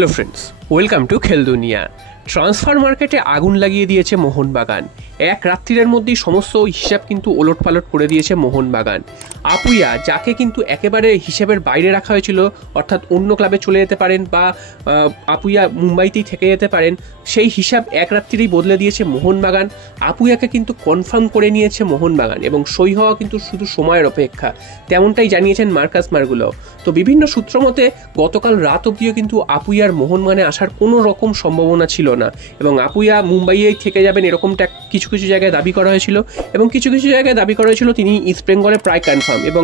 Hello friends, welcome to খেল দুনিয়া। Transfer মার্কেটে আগুন লাগিয়ে দিয়েছে মোহনবাগান। এক রাত্রির মধ্যেই সমস্ত হিসাব কিন্তু ওলটপালট করে দিয়েছে মোহনবাগান। আপুইয়া, যাকে কিন্তু একেবারে হিসেবের বাইরে রাখা হয়েছিল, অর্থাৎ অন্য ক্লাবে চলে যেতে পারেন বা আপুইয়া মুম্বাইতেই থেকে যেতে পারেন, সেই হিসাব এক রাত্রিরেই বদলে দিয়েছে মোহনবাগান। আপুইয়াকে কিন্তু কনফার্ম করে নিয়েছে মোহনবাগান এবং সই হওয়া কিন্তু শুধু সময়ের অপেক্ষা, তেমনটাই জানিয়েছেন মার্কাস মার্গুলো। তো বিভিন্ন সূত্র মতে গতকাল রাত অবধিও কিন্তু আপুইয়ার মোহনবাগানে আসার কোনো রকম সম্ভাবনা ছিল না এবং আপুইয়া মুম্বাইয়েই থেকে যাবেন এরকমটা কিছু কিছু জায়গায় দাবি করা হয়েছিল এবং কিছু কিছু জায়গায় দাবি করা হয়েছিল তিনি ইস্ট বেঙ্গলে প্রায় কনফার্ম এবং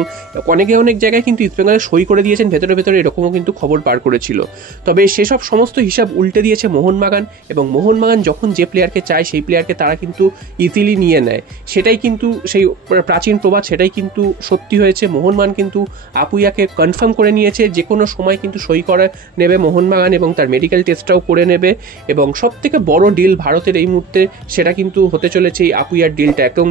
অনেক জায়গায় কিন্তু ইস্ট বেঙ্গলে সই করে দিয়েছেন ভেতরে এরকমও কিন্তু খবর বার করেছিল। তবে সেসব সমস্ত হিসাব উল্টে দিয়েছে মোহনবাগান এবং মোহনবাগান যখন যে প্লেয়ারকে চায় সেই প্লেয়ারকে তারা কিন্তু ইজিলি নিয়ে নেয়। সেটাই কিন্তু সেই প্রাচীন প্রবাদ, সেটাই কিন্তু সত্যি হয়েছে। মোহনবাগান কিন্তু আপুইয়াকে কনফার্ম করে নিয়েছে, যে কোনো সময় কিন্তু সই করে নেবে মোহনবাগান এবং তার মেডিকেল টেস্টটাও করে নেবে। এবং সব থেকে বড় ডিল ভারতের এই মুহূর্তে সেটা কিন্তু হতে চলেছে এই আপুইয়ার ডিলটা। একদম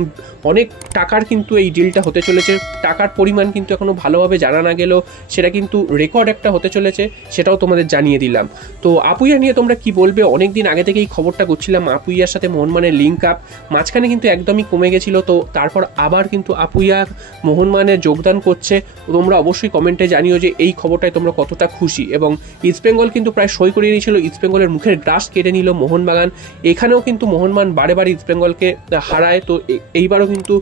অনেক টাকার কিন্তু এই ডিলটা হতে চলেছে। টাকার পরিমাণ কিন্তু এখনো ভালোভাবে জানা না গেলেও সেটা কিন্তু রেকর্ড একটা হতে চলেছে, সেটাও তোমাদের জানিয়ে দিলাম। তো আপুইয়া নিয়ে তোমরা কি বলবে? অনেকদিন আগে থেকেই খবরটা করছিলাম আপুইয়ার সাথে মোহনবাগানের লিঙ্ক আপ, মাঝখানে কিন্তু একদমই কমে গেছিল। তো তারপর আবার কিন্তু আপুইয়া মোহনবাগানে যোগদান করছে। তোমরা অবশ্যই কমেন্টে জানিও যে এই খবরটায় তোমরা কতটা খুশি। এবং ইস্টবেঙ্গল কিন্তু প্রায় সই করিয়ে নিয়েছিল, ইস্টবেঙ্গলের মুখের গ্রাস কেটে নিল মোহনবাগান। এখানেও কিন্তু মোহনবাগান বারে ইস্টবেঙ্গলকে হারায়। তো এইবারও কিন্তু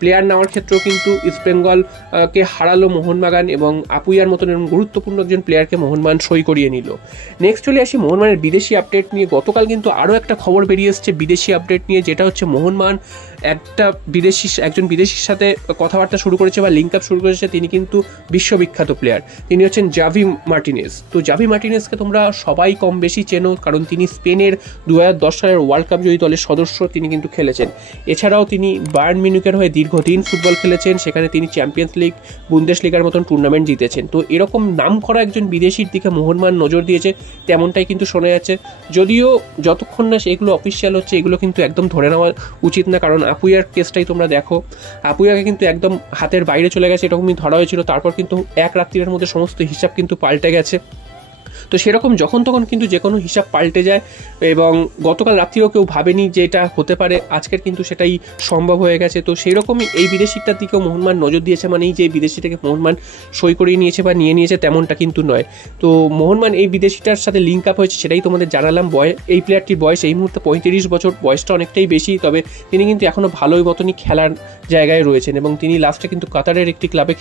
প্লেয়ার নেওয়ার ক্ষেত্রেও কিন্তু ইস্টবেঙ্গলকে হারালো মোহনবাগান এবং আপুইয়ার মতন এরকম গুরুত্বপূর্ণ একজন প্লেয়ারকে মোহনবাগান সই করিয়ে নিল। নেক্সট চলে আসি মোহনবাগানের বিদেশি আপডেট নিয়ে। গতকাল কিন্তু আরও একটা খবর বেরিয়ে এসছে বিদেশি আপডেট নিয়ে, যেটা হচ্ছে মোহনবাগান একজন বিদেশির সাথে কথাবার্তা শুরু করেছে বা লিঙ্ক আপ শুরু করেছে। তিনি কিন্তু বিশ্ববিখ্যাত প্লেয়ার, তিনি হচ্ছেন জাভি মার্টিনেজ। তো জাভি মার্টিনেজকে তোমরা সবাই কম বেশি চেনো, কারণ তিনি স্পেনের 2010 সালের ওয়ার্ল্ড কাপ জয়ী দলের সদস্য তিনি কিন্তু খেলেছেন। এছাড়াও তিনি বায়ার্ন মিউনিখের হয়ে দীর্ঘদিন ফুটবল খেলেছেন, সেখানে তিনি চ্যাম্পিয়ন্স লিগ, বুন্দেশলিগার মতন টুর্নামেন্ট জিতেছেন। তো এরকম নাম করা একজন বিদেশির দিকে মোহনবাগান নজর দিয়েছে, তেমনটাই কিন্তু শোনা যাচ্ছে। যদিও যতক্ষণ না সেগুলো অফিসিয়াল হচ্ছে এগুলো কিন্তু একদম ধরে নেওয়া উচিত না, কারণ আপুইয়ার কেসটাই তোমরা দেখো, আপুইয়াকে কিন্তু একদম হাতের বাইরে চলে গেছে, এরকমই ধরা হয়েছিল। তারপর কিন্তু এক রাত্রির মধ্যে সমস্ত হিসাব কিন্তু পাল্টে গেছে। তো সেরকম যখন তখন কিন্তু যে কোনো হিসাব পাল্টে যায় এবং গতকাল রাত্রিও কেউ ভাবেনি যে এটা হতে পারে, আজকের কিন্তু সেটাই সম্ভব হয়ে গেছে। তো সেই রকমই এই বিদেশিটার দিকেও মোহনবাগান নজর দিয়েছে, মানে এই যে বিদেশিটাকে মোহনবাগান সই করিয়ে নিয়েছে বা নিয়ে নিয়েছে তেমনটা কিন্তু নয়। তো মোহনবাগান এই বিদেশিটার সাথে লিঙ্ক আপ হয়েছে, সেটাই তোমাদের জানালাম। এই প্লেয়ারটির বয়স এই মুহূর্তে 35 বছর, বয়সটা অনেকটাই বেশি, তবে তিনি কিন্তু এখনও ভালোই মতনই খেলার জায়গায় রয়েছেন এবং তিনি লাস্টে কিন্তু কাতারের একটি ক্লাবে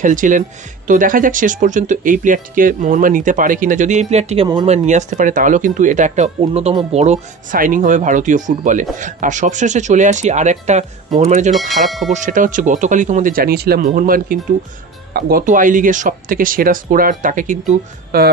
খেলছিলেন। তো দেখা যাক শেষ পর্যন্ত এই প্লেয়ারটিকে মোহনবাগান নিতে পারে কিনা। যদি এই প্লেয়ারটিকে মোহনবাগান নিয়ে আসতে পারে তাহলেও কিন্তু এটা একটা অন্যতম বড় সাইনিং হবে ভারতীয় ফুটবলে। আর সবশেষে চলে আসি আর একটা মোহনবাগানের জন্য খারাপ খবর, সেটা হচ্ছে গতকালই তোমাদের জানিয়েছিলাম মোহনবাগান কিন্তু গত আই লিগের সব থেকে সেরা স্কোরার তাকে কিন্তু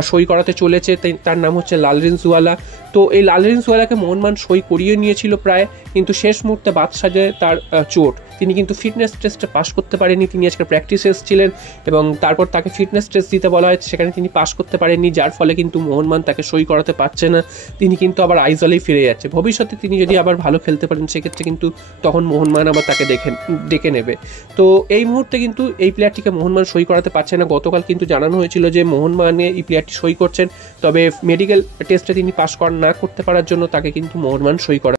সই করাতে চলেছে, তার নাম হচ্ছে লালরিনসুয়ালা। তো এই লালরিনসুয়ালাকে মোহনবাগান সই করিয়ে নিয়েছিল প্রায়, কিন্তু শেষ মুহূর্তে বাদ সাজে তার চোট, তিনি কিন্তু ফিটনেস টেস্টে পাস করতে পারেনি। তিনি আজকে প্র্যাকটিসে এসেছিলেন এবং তারপর তাকে ফিটনেস টেস্ট দিতে বলা হয়, সেখানে তিনি পাস করতে পারেননি, যার ফলে কিন্তু মোহনবাগান তাকে সই করাতে পারছে না। তিনি কিন্তু আবার আইজলেই ফিরে যাচ্ছে। ভবিষ্যতে তিনি যদি আবার ভালো খেলতে পারেন সেক্ষেত্রে কিন্তু তখন মোহনবাগান আবার তাকে ডেকে নেবে। তো এই মুহূর্তে কিন্তু এই প্লেয়ারটিকে মোহনবাগান সই করাতে পারছে না। গতকাল কিন্তু জানানো হয়েছিল যে মোহনবাগানে এই প্লেয়ারটি সই করছেন, তবে মেডিকেল টেস্টে তিনি পাস না করতে পারার জন্য তাকে কিন্তু মোহনবাগান সই করা